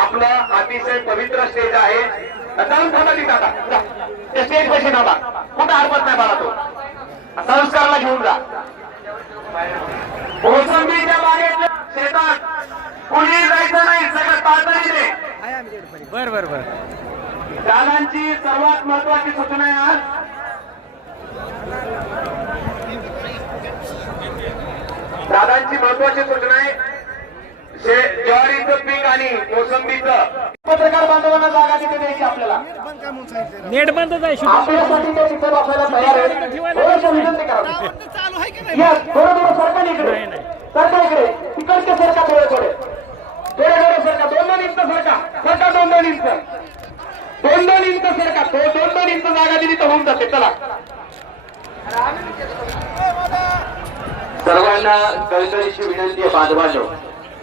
आपलं अतिशय पवित्र स्टेज आहे. जाऊन थांबा तिथं आता. त्या स्टेज पाशी थांबा. कुठं हरपत नाही मला तो. संस्कारला घेऊन जा. मोसंबीच्या बागेत शेतात कुणी जायचं नाही. सगळं तातडीने. बर बर बर. दादांची सर्वात महत्वाची सूचना आहे आज. दादांची महत्वाची सूचना आहे. ज्वारीचं पीक आणि मोसंबीचं पत्रकार बांधवांना जागा तिथे द्यायची आपल्याला. नेट बंदच आहे. आपल्यासाठी ते तिथे बसायला तयार आहे. थोडंसं विनंती करा. थोडं थोडं सरका इकडे. सरका इकडे. तिकडचे सरका थोडे थोडे. थोडे थोडे सरका. 2-2 इंच सरका. सरका 2-2 इंच. 2-2 इंच सरका. 2-2 इंच जागा दिली तर होऊन जाते. चला सर्वांना कळकळीची विनंती आहे बांधवांनो.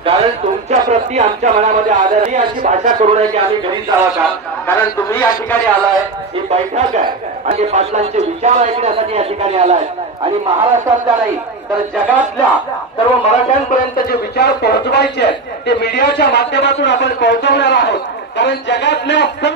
कारण तुमच्या प्रती आमच्या मनामध्ये आदर. अशी भाषा करू नये की आम्ही घरी जावं का. कारण तुम्ही या ठिकाणी आलाय. ही बैठक आहे आणि पाटलांचे विचार ऐकण्यासाठी या ठिकाणी आलाय. आणि महाराष्ट्रातल्या नाही तर जगातल्या सर्व मराठ्यांपर्यंत जे विचार पोहोचवायचे आहेत ते मीडियाच्या माध्यमातून आपण पोहोचवणार आहोत. कारण जगातल्या